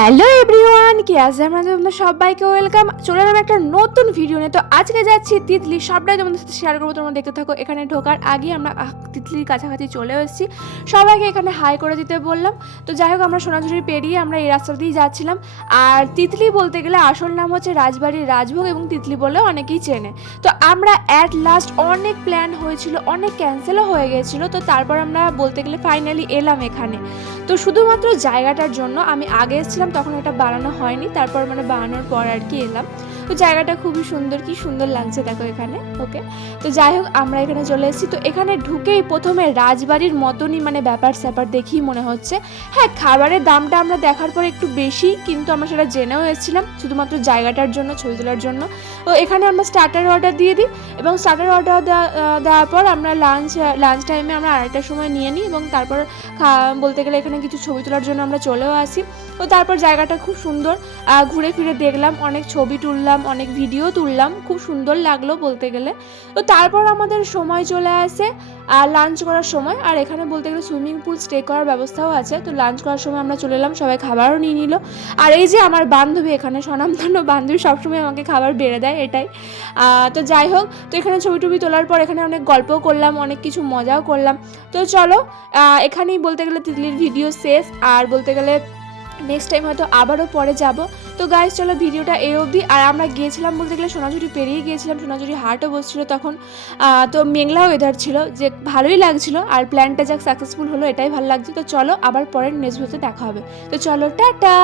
Hello everyone, কি আছে? আপনাদের তোমাদের সবাইকে ওয়েলকাম। চলে এলাম একটা নতুন ভিডিও নিয়ে। তো আজকে যাচ্ছি তিতলি সবটাই তোমাদের সাথে শেয়ার করব। তোমরা দেখতে থাকো, এখানে ঢোকার আগে আমরা তিতলির কাছাকাছি চলে এসেছি। সবাইকে এখানে হাই করে দিতে বললাম। তো যাই হোক, আমরা সোনাঝুরি পেরিয়ে আমরা এই রাস্তা দিয়েই যাচ্ছিলাম। আর তিতলি বলতে গেলে আসল নাম হচ্ছে রাজবাড়ির রাজভোগ এবং তিতলি বলে অনেকেই চেনে। তো আমরা অ্যাট লাস্ট অনেক প্ল্যান হয়েছিল, অনেক ক্যান্সেলও হয়ে গেছিল। তো তারপর আমরা বলতে গেলে ফাইনালি এলাম এখানে। তো শুধুমাত্র জায়গাটার জন্য আমি আগে এসেছিলাম তখন ওটা বানানো হয়নি। তারপর মানে বানানোর পর আর কি এলাম। তো জায়গাটা খুবই সুন্দর, কি সুন্দর লাগছে দেখো এখানে ওকে তো যাই হোক, আমরা এখানে চলে এসেছি। তো এখানে ঢুকেই প্রথমে রাজবাড়ির মতনই মানে ব্যাপার স্যাপার দেখি মনে হচ্ছে। হ্যাঁ খাবারের দামটা আমরা দেখার পর একটু বেশি, কিন্তু আমরা সেটা জেনেও এসেছিলাম, শুধুমাত্র জায়গাটার জন্য, ছবি তোলার জন্য। তো এখানে আমরা স্টার্টার অর্ডার দিয়ে দিই, এবং স্টার্টার অর্ডার দেওয়ার পর আমরা লাঞ্চ লাঞ্চ টাইমে আমরা আরেকটা সময় নিয়ে নিই, এবং তারপর বলতে গেলে এখানে কিছু ছবি তোলার জন্য আমরা চলেও আসি। তো তারপর জায়গাটা খুব সুন্দর ঘুরে ফিরে দেখলাম, অনেক ছবি তুললাম অনেক ভিডিও তুললাম, খুব সুন্দর লাগল বলতে গেলে। তো তারপর আমাদের সময় চলে আসে আর লাঞ্চ করার সময়। আর এখানে বলতে গেলে সুইমিং পুল স্টে করার ব্যবস্থাও আছে। তো লাঞ্চ করার সময় আমরা চলে এলাম, সবাই খাবারও নিয়ে নিল। আর এই যে আমার বান্ধবী এখানে, স্বনামধন্য বান্ধবী সবসময় আমাকে খাবার বেড়ে দেয়, এটাই। তো যাই হোক, তো এখানে ছবি টবি তোলার পর এখানে অনেক গল্পও করলাম, অনেক কিছু মজাও করলাম। তো চলো এখানেই বলতে গেলে তিতলির ভিডিও শেষ। আর বলতে গেলে নেক্সট টাইম হয়তো আবারও পরে যাব। তো গাইজ চলো ভিডিওটা এই অবধি। আর আমরা গিয়েছিলাম বলতে গেলে সোনাঝুরি, পেরিয়ে গিয়েছিলাম। সোনাঝুরি হাটও বসছিল তখন। তো মেঘলা ওয়েদার ছিল, যে ভালোই লাগছিল, আর প্ল্যানটা যাক সাকসেসফুল হলো, এটাই ভালো লাগছে। তো চলো আবার পরের নেক্সট ভিডিওতে দেখা হবে। তো চলো, টাটা!